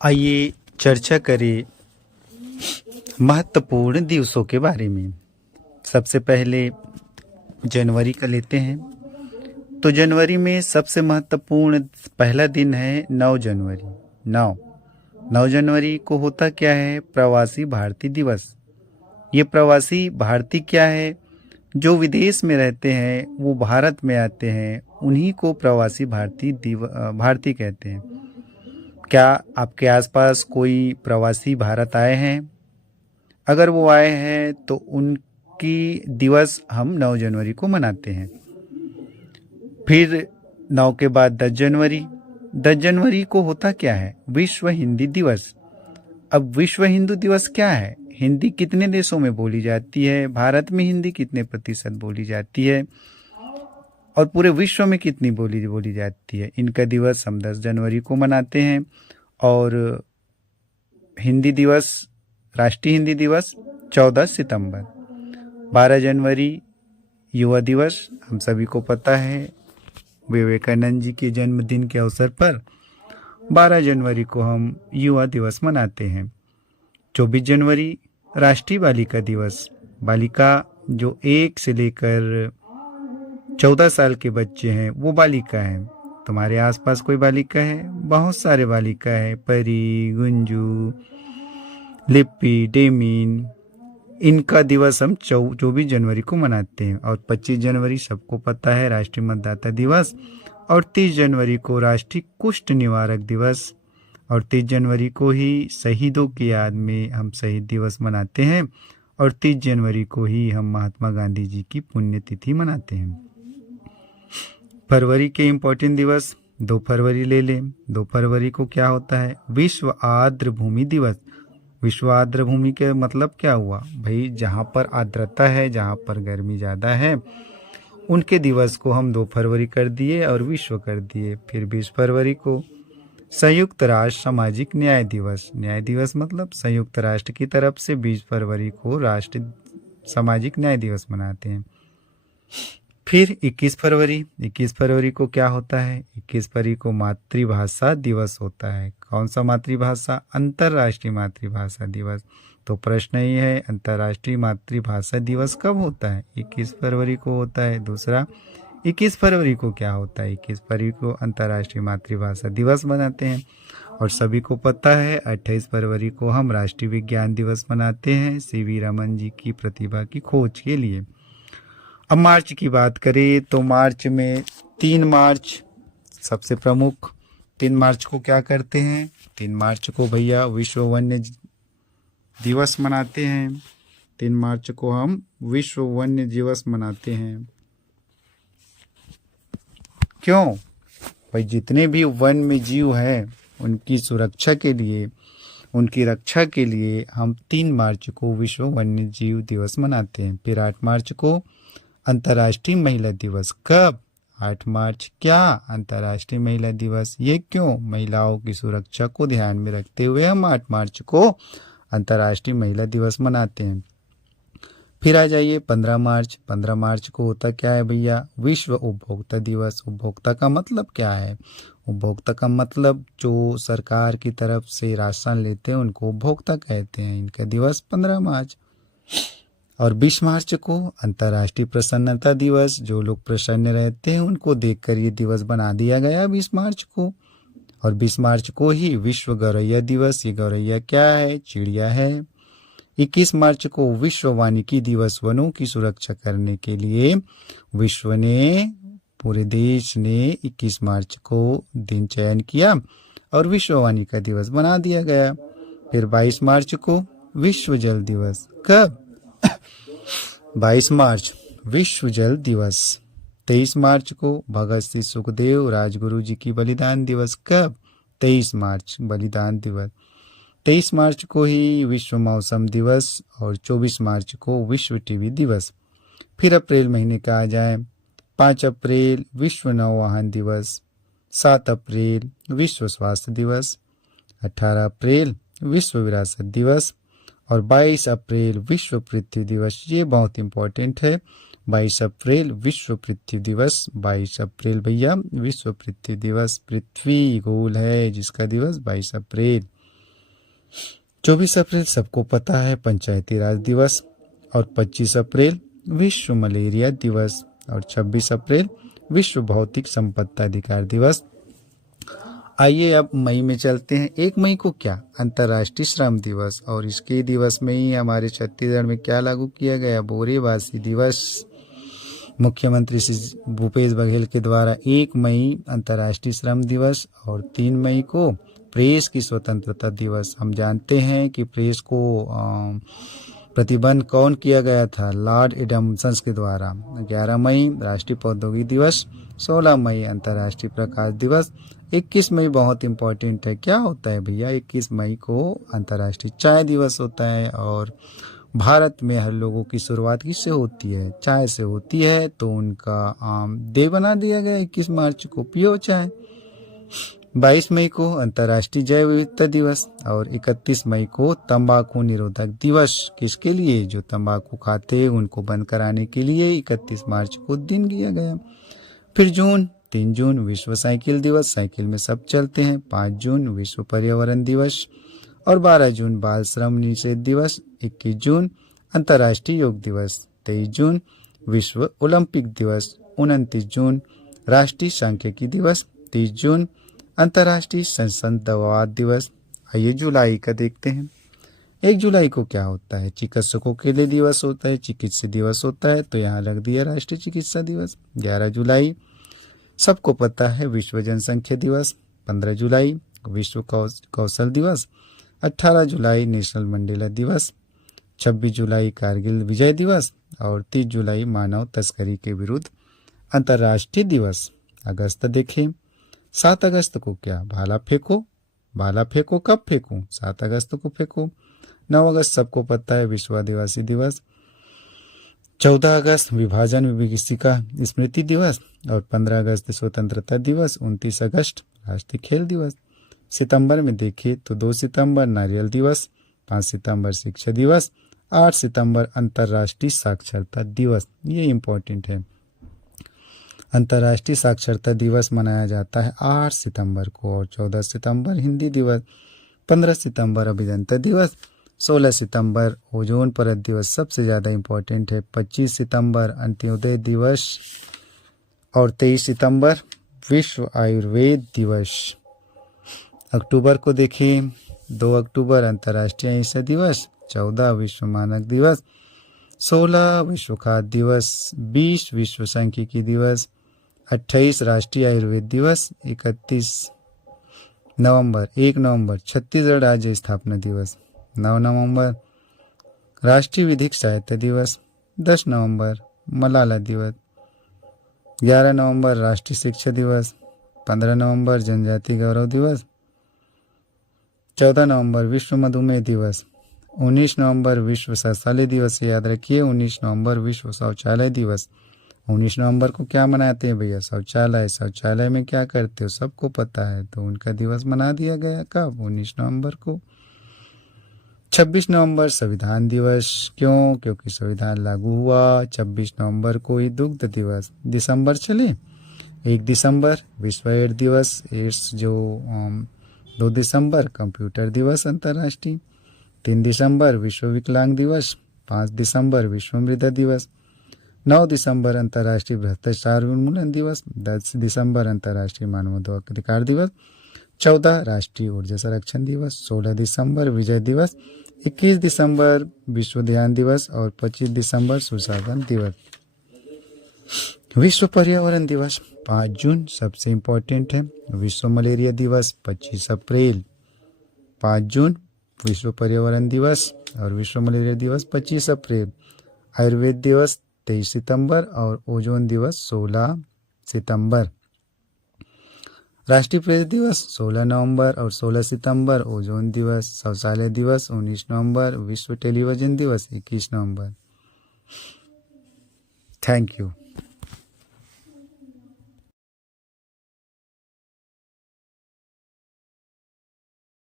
आइए चर्चा करें महत्वपूर्ण दिवसों के बारे में। सबसे पहले जनवरी का लेते हैं। तो जनवरी में सबसे महत्वपूर्ण पहला दिन है 9 जनवरी। 9 जनवरी को होता क्या है? प्रवासी भारतीय दिवस। ये प्रवासी भारतीय क्या है? जो विदेश में रहते हैं वो भारत में आते हैं, उन्हीं को प्रवासी भारतीय कहते हैं। क्या आपके आसपास कोई प्रवासी भारत आए हैं? अगर वो आए हैं तो उनकी दिवस हम 9 जनवरी को मनाते हैं। फिर 9 के बाद 10 जनवरी। 10 जनवरी को होता क्या है? विश्व हिंदी दिवस। अब विश्व हिंदू दिवस क्या है? हिंदी कितने देशों में बोली जाती है? भारत में हिंदी कितने प्रतिशत बोली जाती है? और पूरे विश्व में कितनी बोली जाती है? इनका दिवस हम 10 जनवरी को मनाते हैं। और हिंदी दिवस, राष्ट्रीय हिंदी दिवस 14 सितंबर। 12 जनवरी युवा दिवस, हम सभी को पता है विवेकानंद जी के जन्मदिन के अवसर पर 12 जनवरी को हम युवा दिवस मनाते हैं। 24 जनवरी राष्ट्रीय बालिका दिवस। बालिका जो 1 से लेकर 14 साल के बच्चे हैं वो बालिका हैं। तुम्हारे आसपास कोई बालिका है? बहुत सारे बालिका है। परी, गुंजू, लिपि, डेमिन। इनका दिवस हम 24 जनवरी को मनाते हैं। और 25 जनवरी सबको पता है राष्ट्रीय मतदाता दिवस। और 30 जनवरी को राष्ट्रीय कुष्ठ निवारक दिवस। और 30 जनवरी को ही शहीदों की याद में हम शहीद दिवस मनाते हैं। और 30 जनवरी को ही हम महात्मा गांधी जी की पुण्यतिथि मनाते हैं। फरवरी के इम्पोर्टेंट दिवस 2 फरवरी ले लें। 2 फरवरी को क्या होता है? विश्व आर्द्र भूमि दिवस। विश्व आर्द्र भूमि के मतलब क्या हुआ भाई? जहाँ पर आर्द्रता है, जहाँ पर गर्मी ज़्यादा है, उनके दिवस को हम 2 फरवरी कर दिए और विश्व कर दिए। फिर 20 फरवरी को संयुक्त राष्ट्र सामाजिक न्याय दिवस। न्याय दिवस मतलब संयुक्त राष्ट्र की तरफ से 20 फरवरी को राष्ट्रीय सामाजिक न्याय दिवस मनाते हैं। फिर 21 फरवरी। 21 फरवरी को क्या होता है? 21 फरवरी को मातृभाषा दिवस होता है। कौन सा मातृभाषा? अंतर्राष्ट्रीय मातृभाषा दिवस। तो प्रश्न ये है, अंतर्राष्ट्रीय मातृभाषा दिवस कब होता है? 21 फरवरी को होता है। दूसरा, 21 फरवरी को क्या होता है? 21 फरवरी को अंतर्राष्ट्रीय मातृभाषा दिवस मनाते हैं। और सभी को पता है 28 फरवरी को हम राष्ट्रीय विज्ञान दिवस मनाते हैं, सीवी रमन जी की प्रतिभा की खोज के लिए। अब मार्च की बात करें तो मार्च में 3 मार्च सबसे प्रमुख। 3 मार्च को क्या करते हैं? 3 मार्च को भैया विश्व वन्य दिवस मनाते हैं। 3 मार्च को हम विश्व वन्य दिवस मनाते हैं। क्यों भाई? जितने भी वन में जीव हैं उनकी सुरक्षा के लिए, उनकी रक्षा के लिए हम 3 मार्च को विश्व वन्य जीव दिवस मनाते हैं। फिर 8 मार्च को अंतर्राष्ट्रीय महिला दिवस। कब? 8 मार्च। क्या? अंतर्राष्ट्रीय महिला दिवस। ये क्यों? महिलाओं की सुरक्षा को ध्यान में रखते हुए हम 8 मार्च को अंतर्राष्ट्रीय महिला दिवस मनाते हैं। फिर आ जाइए 15 मार्च। 15 मार्च को होता क्या है भैया? विश्व उपभोक्ता दिवस। उपभोक्ता का मतलब क्या है? उपभोक्ता का मतलब जो सरकार की तरफ से राशन लेते हैं उनको उपभोक्ता कहते हैं। इनका दिवस 15 मार्च। और 20 मार्च को अंतर्राष्ट्रीय प्रसन्नता दिवस। जो लोग प्रसन्न रहते हैं उनको देखकर ये दिवस बना दिया गया 20 मार्च को। और 20 मार्च को ही विश्व गौरैया दिवस। ये गौरैया क्या है? चिड़िया है। 21 मार्च को विश्व वानिकी दिवस। वनों की सुरक्षा करने के लिए विश्व ने, पूरे देश ने 21 मार्च को दिन चयन किया और विश्व वानिका दिवस बना दिया गया। फिर 22 मार्च को विश्व जल दिवस। कब? 22 मार्च विश्व जल दिवस। 23 मार्च को भगत सिंह सुखदेव राजगुरु जी की बलिदान दिवस। कब? 23 मार्च बलिदान दिवस। 23 मार्च को ही विश्व मौसम दिवस और 24 मार्च को विश्व टीबी दिवस। फिर अप्रैल महीने का आ जाए, 5 अप्रैल विश्व नौवहन दिवस। 7 अप्रैल विश्व स्वास्थ्य दिवस। 18 अप्रैल विश्व विरासत दिवस। और 22 अप्रैल विश्व पृथ्वी दिवस। ये बहुत इंपॉर्टेंट है। 22 अप्रैल विश्व पृथ्वी दिवस। 22 अप्रैल भैया विश्व पृथ्वी दिवस। पृथ्वी गोल है जिसका दिवस 22 अप्रैल। 24 अप्रैल सबको पता है पंचायती राज दिवस, और 25 अप्रैल विश्व मलेरिया दिवस, और 26 अप्रैल विश्व भौतिक संपत्ति अधिकार दिवस। आइए अब मई में चलते हैं। 1 मई को क्या? अंतर्राष्ट्रीय श्रम दिवस, और इसके दिवस में ही हमारे छत्तीसगढ़ में क्या लागू किया गया? बोरेबासी दिवस। मुख्यमंत्री श्री भूपेश बघेल के द्वारा 1 मई अंतर्राष्ट्रीय श्रम दिवस, और 3 मई को प्रेस की स्वतंत्रता दिवस। हम जानते हैं कि प्रेस को प्रतिबंध कौन किया गया था? लॉर्ड एडम्सन के द्वारा। 11 मई राष्ट्रीय प्रौद्योगिकी दिवस, 16 मई अंतर्राष्ट्रीय प्रकाश दिवस, 21 मई बहुत इंपॉर्टेंट है। क्या होता है भैया? 21 मई को अंतर्राष्ट्रीय चाय दिवस होता है। और भारत में हर लोगों की शुरुआत किससे होती है? चाय से होती है, तो उनका डे बना दिया गया 21 मार्च को, पियो चाय। 22 मई को अंतर्राष्ट्रीय जैव विविधता दिवस, और 31 मई को तंबाकू निरोधक दिवस। किसके लिए? जो तंबाकू खाते उनको बंद कराने के लिए 31 मार्च को दिन किया गया। फिर 3 जून विश्व साइकिल दिवस, साइकिल में सब चलते हैं। 5 जून विश्व पर्यावरण दिवस, और 12 जून बाल श्रम निषेध दिवस। 21 जून अंतर्राष्ट्रीय योग दिवस। 23 जून विश्व ओलंपिक दिवस। 29 जून राष्ट्रीय सांख्यिकी दिवस। 30 जून अंतर्राष्ट्रीय संसदवाद दिवस। आइए जुलाई का देखते हैं। 1 जुलाई को क्या होता है? चिकित्सकों के लिए दिवस होता है, चिकित्सा दिवस होता है, तो यहाँ रख दिया राष्ट्रीय चिकित्सा दिवस। 11 जुलाई सबको पता है विश्व जनसंख्या दिवस। 15 जुलाई विश्व कौशल दिवस। 18 जुलाई नेशनल मंडेला दिवस। 26 जुलाई कारगिल विजय दिवस, और 30 जुलाई मानव तस्करी के विरुद्ध अंतर्राष्ट्रीय दिवस। अगस्त देखें। 7 अगस्त को क्या? भाला फेंको। भाला फेंको कब फेंकूं? 7 अगस्त को फेंको। 9 अगस्त सबको पता है विश्व आदिवासी दिवस। 14 अगस्त विभाजन विभीषिका स्मृति दिवस, और 15 अगस्त स्वतंत्रता दिवस। 29 अगस्त राष्ट्रीय खेल दिवस। सितंबर में देखिए तो 2 सितंबर नारियल दिवस, 5 सितंबर शिक्षा दिवस, 8 सितंबर अंतर्राष्ट्रीय साक्षरता दिवस। ये इम्पोर्टेंट है। अंतर्राष्ट्रीय साक्षरता दिवस मनाया जाता है 8 सितंबर को, और 14 सितंबर हिंदी दिवस, 15 सितंबर अभियंता दिवस, 16 सितंबर ओजोन परत दिवस सबसे ज़्यादा इम्पोर्टेंट है, 25 सितंबर अंत्योदय दिवस, और 23 सितंबर विश्व आयुर्वेद दिवस। अक्टूबर को देखें, 2 अक्टूबर अंतर्राष्ट्रीय अहिंसा दिवस, 14 विश्व मानक दिवस, 16 विश्व खाद्य दिवस, 20 विश्व सांख्यिकी दिवस, 28 राष्ट्रीय आयुर्वेद दिवस, 1 नवंबर छत्तीसगढ़ राज्य स्थापना दिवस, 9 नवंबर राष्ट्रीय विधिक सहायता दिवस, 10 नवंबर मलाला दिवस, 11 नवंबर राष्ट्रीय शिक्षा दिवस, 15 नवंबर जनजाति गौरव दिवस, 14 नवंबर विश्व मधुमेह दिवस, 19 नवंबर विश्व शौचालय दिवस। याद रखिए 19 नवंबर विश्व शौचालय दिवस। 19 नवंबर को क्या मनाते हैं भैया? शौचालय में क्या करते हो सबको पता है, तो उनका दिवस मना दिया गया कब? 19 नवंबर को। 26 नवंबर संविधान दिवस। क्यों? क्योंकि संविधान लागू हुआ 26 नवंबर को ही दुग्ध दिवस। दिसंबर चले, 1 दिसंबर विश्व एड्स दिवस, एड्स जो 2 दिसंबर कंप्यूटर दिवस अंतर्राष्ट्रीय, 3 दिसंबर विश्व विकलांग दिवस, 5 दिसंबर विश्व मृदा दिवस, 9 दिसंबर अंतर्राष्ट्रीय भ्रष्टाचार उन्मूलन दिवस, 10 दिसंबर अंतर्राष्ट्रीय मानवाधिकार दिवस, 14 राष्ट्रीय ऊर्जा संरक्षण दिवस, 16 दिसंबर विजय दिवस, 21 दिसंबर विश्व ध्यान दिवस, और 25 दिसंबर सुशासन दिवस। विश्व पर्यावरण दिवस 5 जून सबसे इम्पोर्टेंट है। विश्व मलेरिया दिवस 25 अप्रैल। 5 जून विश्व पर्यावरण दिवस और विश्व मलेरिया दिवस 25 अप्रैल। आयुर्वेद दिवस 23 सितंबर और ओजोन दिवस 16 सितंबर। राष्ट्रीय प्रेस दिवस 16 नवंबर और 16 सितंबर। ओजोन दिवस, शौचालय दिवस 19 नवंबर, विश्व टेलीविजन दिवस 21 नवंबर। Thank you.